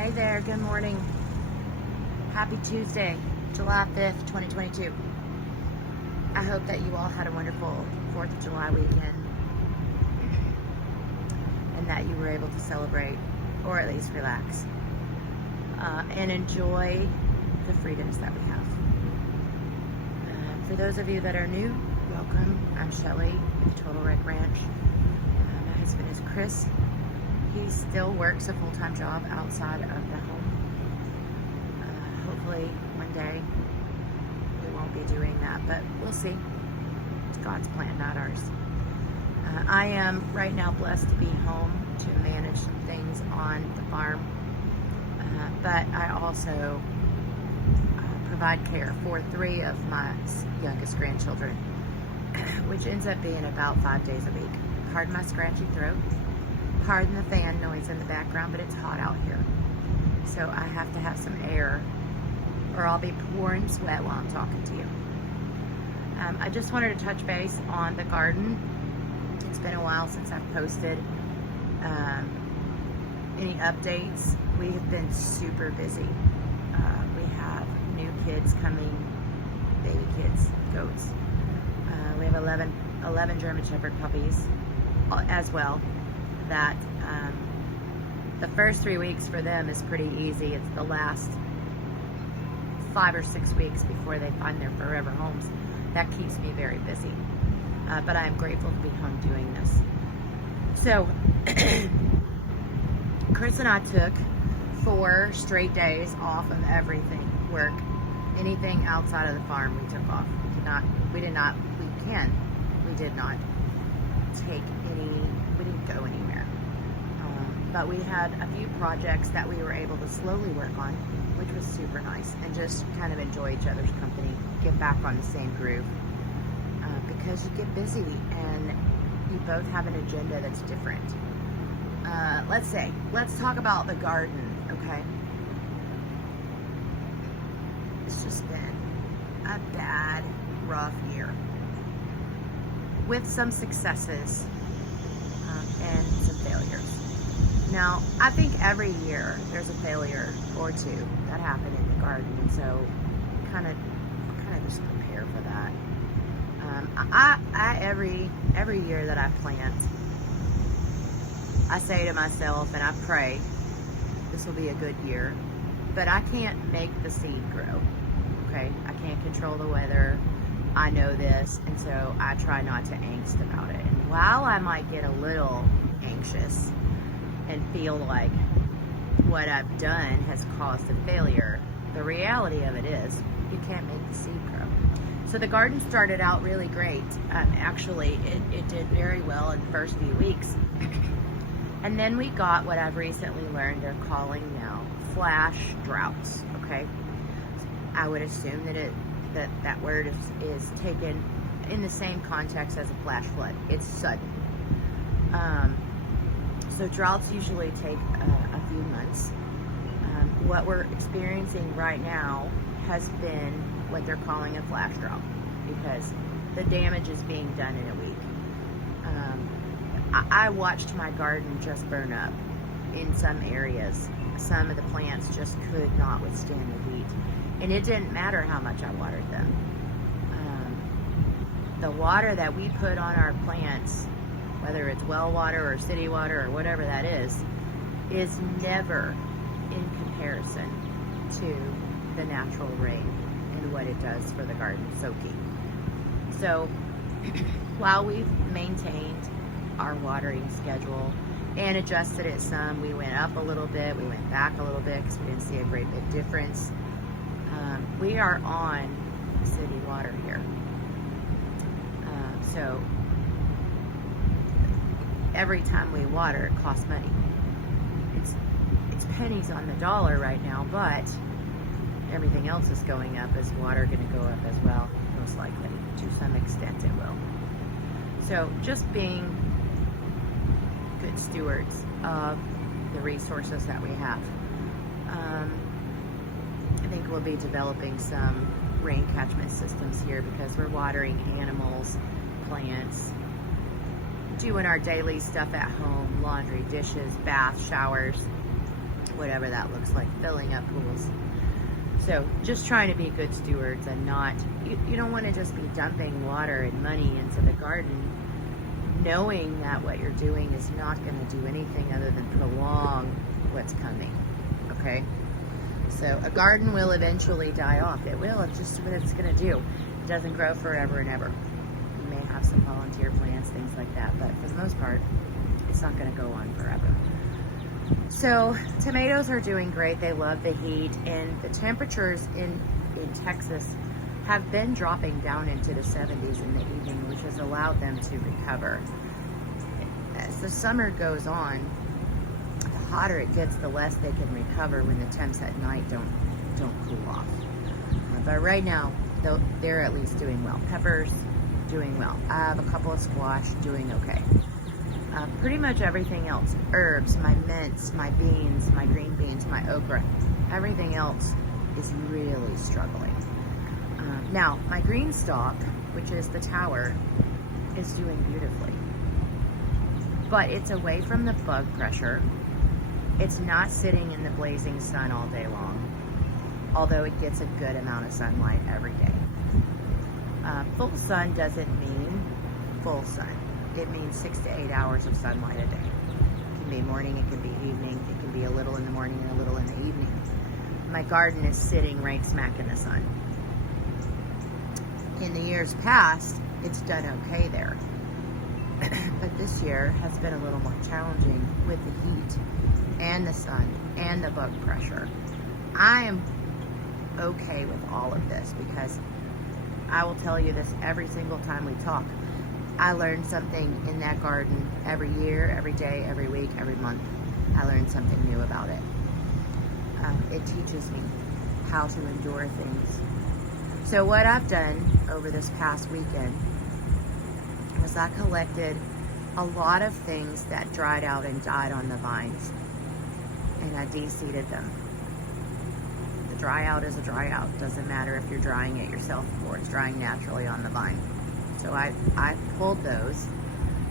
Hey there, good morning. Happy Tuesday, July 5th, 2022. I hope that you all had a wonderful 4th of July weekend and that you were able to celebrate or at least relax and enjoy the freedoms that we have. For those of you that are new, welcome. I'm Shelly with Total Rec Ranch. My husband is Chris. He still works a full-time job outside of the home. Hopefully one day we won't be doing that, but we'll see. It's God's plan, not ours. I am right now blessed to be home to manage some things on the farm, but I also provide care for 3 of my youngest grandchildren, which ends up being about 5 days a week. Pardon my scratchy throat. Pardon the fan noise in the background, but it's hot out here. So I have to have some air or I'll be pouring sweat while I'm talking to you. I just wanted to touch base on the garden. It's been a while since I've posted any updates. We have been super busy. We have new kids coming, baby kids, goats. We have 11 German Shepherd puppies as well. That the first 3 weeks for them is pretty easy. It's the last 5 or 6 weeks before they find their forever homes that keeps me very busy. But I am grateful to be home doing this. So Chris and I took 4 straight days off of everything, work, anything outside of the farm we took off. We did not we didn't go anywhere. But we had a few projects that we were able to slowly work on, which was super nice, and just kind of enjoy each other's company, get back on the same groove, because you get busy and you both have an agenda that's different. Let's talk about the garden, okay? It's just been a bad, rough year with some successes and some failures. Now, I think every year there's a failure or 2 that happen in the garden, and so kind of just prepare for that. Every year that I plant, I say to myself and I pray, this will be a good year, but I can't make the seed grow, okay? I can't control the weather. I know this, and so I try not to angst about it. And while I might get a little anxious and feel like what I've done has caused a failure, the reality of it is you can't make the seed grow. So the garden started out really great. Actually, it did very well in the first few weeks. And then we got what I've recently learned they're calling now flash droughts, okay? I would assume that word is taken in the same context as a flash flood. It's sudden. So droughts usually take a few months. What we're experiencing right now has been what they're calling a flash drought because the damage is being done in a week. I watched my garden just burn up in some areas. Some of the plants just could not withstand the heat. And it didn't matter how much I watered them. The water that we put on our plants, whether it's well water or city water or whatever that is never in comparison to the natural rain and what it does for the garden soaking. So while we've maintained our watering schedule and adjusted it some, we went up a little bit, we went back a little bit because we didn't see a great big difference. We are on city water here. So every time we water, it costs money. It's pennies on the dollar right now, but everything else is going up. Is water going to go up as well? Most likely. To some extent it will. So just being good stewards of the resources that we have. I think we'll be developing some rain catchment systems here because we're watering animals, plants, doing our daily stuff at home, laundry, dishes, bath, showers. whatever that looks like, filling up pools. So just trying to be good stewards and not, you don't want to just be dumping water and money into the garden, knowing that what you're doing is not going to do anything other than prolong what's coming, okay? So a garden will eventually die off. It will. It's just what it's going to do. It doesn't grow forever and ever. You may have some volunteer plants, things like that, but for the most part, it's not going to go on forever. So tomatoes are doing great. They love the heat, and the temperatures in Texas have been dropping down into the 70s in the evening, which has allowed them to recover. As the summer goes on, the hotter it gets, the less they can recover when the temps at night don't cool off. But right now, they're at least doing well. Peppers, doing well. I have a couple of squash, doing okay. Pretty much everything else, herbs, my mints, my beans, my green beans, my okra, everything else is really struggling. Now, my green stalk, which is the tower, is doing beautifully. But it's away from the bug pressure. It's not sitting in the blazing sun all day long, although it gets a good amount of sunlight every day. Full sun doesn't mean full sun. It means 6 to 8 hours of sunlight a day. It can be morning, it can be evening, it can be a little in the morning and a little in the evening. My garden is sitting right smack in the sun. In the years past, it's done okay there. But this year has been a little more challenging with the heat and the sun and the bug pressure. I am okay with all of this because I will tell you this every single time we talk. I learn something in that garden every year, every day, every week, every month. I learn something new about it. It teaches me how to endure things. So what I've done over this past weekend was I collected a lot of things that dried out and died on the vines, and I de-seeded them. The dry out is a dry out. Doesn't matter if you're drying it yourself or it's drying naturally on the vine. So I pulled those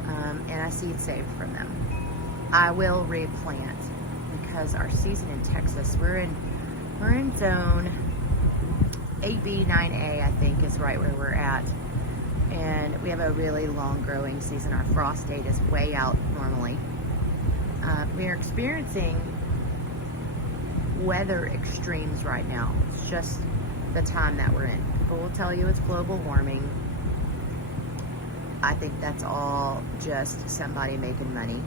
and I seed saved from them. I will replant because our season in Texas, we're in zone 8B, 9A, I think is right where we're at. And we have a really long growing season. Our frost date is way out normally. We are experiencing weather extremes right now. It's just the time that we're in. People will tell you it's global warming. I think that's all just somebody making money.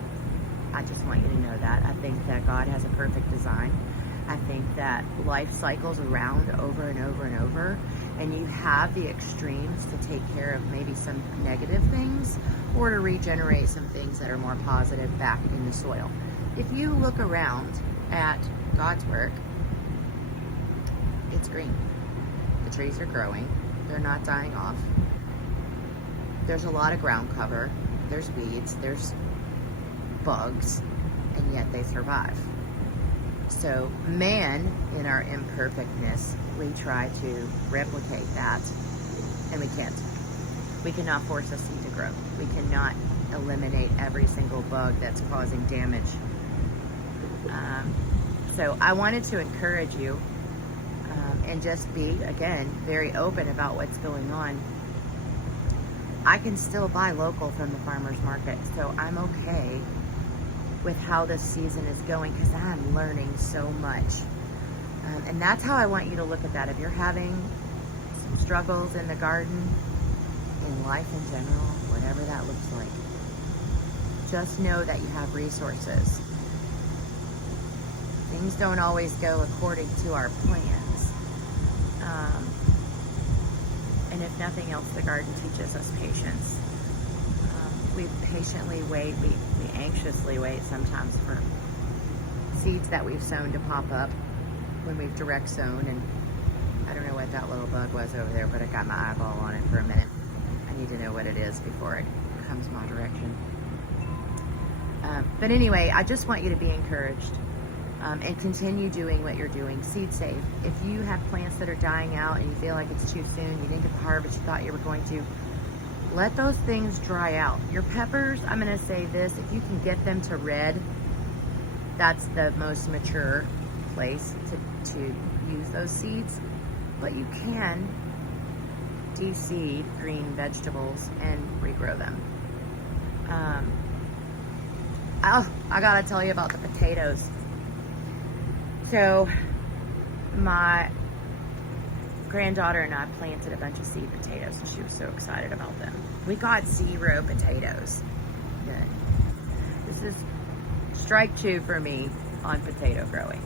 I just want you to know that. I think that God has a perfect design. I think that life cycles around over and over and over, and you have the extremes to take care of maybe some negative things or to regenerate some things that are more positive back in the soil. If you look around at God's work, it's green. The trees are growing. They're not dying off. There's a lot of ground cover. There's weeds. There's bugs. And yet they survive. So man, in our imperfectness, we try to replicate that, and we can't. We cannot force a seed to grow. We cannot eliminate every single bug that's causing damage. So I wanted to encourage you and just be, again, very open about what's going on. I can still buy local from the farmer's market, so I'm okay with how this season is going because I'm learning so much. And that's how I want you to look at that. If you're having some struggles in the garden, in life in general, whatever that looks like, just know that you have resources. Things don't always go according to our plans. And if nothing else, the garden teaches us patience. We patiently wait, we anxiously wait sometimes for seeds that we've sown to pop up when we've direct sown. And I don't know what that little bug was over there, but it got my eyeball on it for a minute. I need to know what it is before it comes my direction. But anyway, I just want you to be encouraged and continue doing what you're doing. Seed save. If you have plants that are dying out and you feel like it's too soon, you didn't get the harvest you thought you were going to, let those things dry out. Your peppers, I'm going to say this, if you can get them to red, that's the most mature place to use those seeds. But you can de-seed green vegetables and regrow them. I gotta tell you about the potatoes. So my granddaughter and I planted a bunch of seed potatoes, and she was so excited about them. We got 0 potatoes. Good. This is strike 2 for me on potato growing.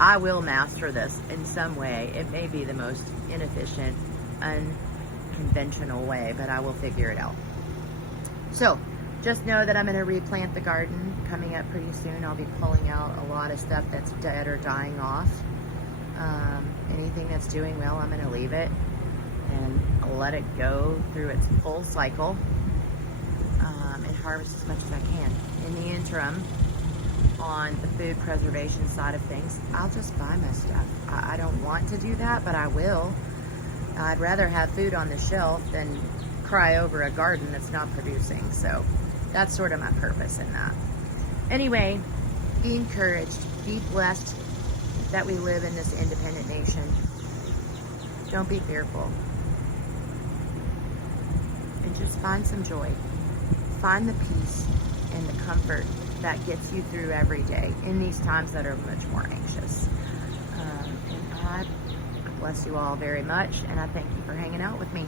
I will master this in some way. It may be the most inefficient, unconventional way, but I will figure it out. So just know that I'm going to replant the garden coming up pretty soon. I'll be pulling out a lot of stuff that's dead or dying off. Anything that's doing well, I'm going to leave it and let it go through its full cycle, and harvest as much as I can. In the interim, on the food preservation side of things, I'll just buy my stuff. I don't want to do that, but I will. I'd rather have food on the shelf than cry over a garden that's not producing. So that's sort of my purpose in that. Anyway, be encouraged, be blessed that we live in this independent nation. Don't be fearful. And just find some joy. Find the peace and the comfort that gets you through every day in these times that are much more anxious. And I bless you all very much, and I thank you for hanging out with me.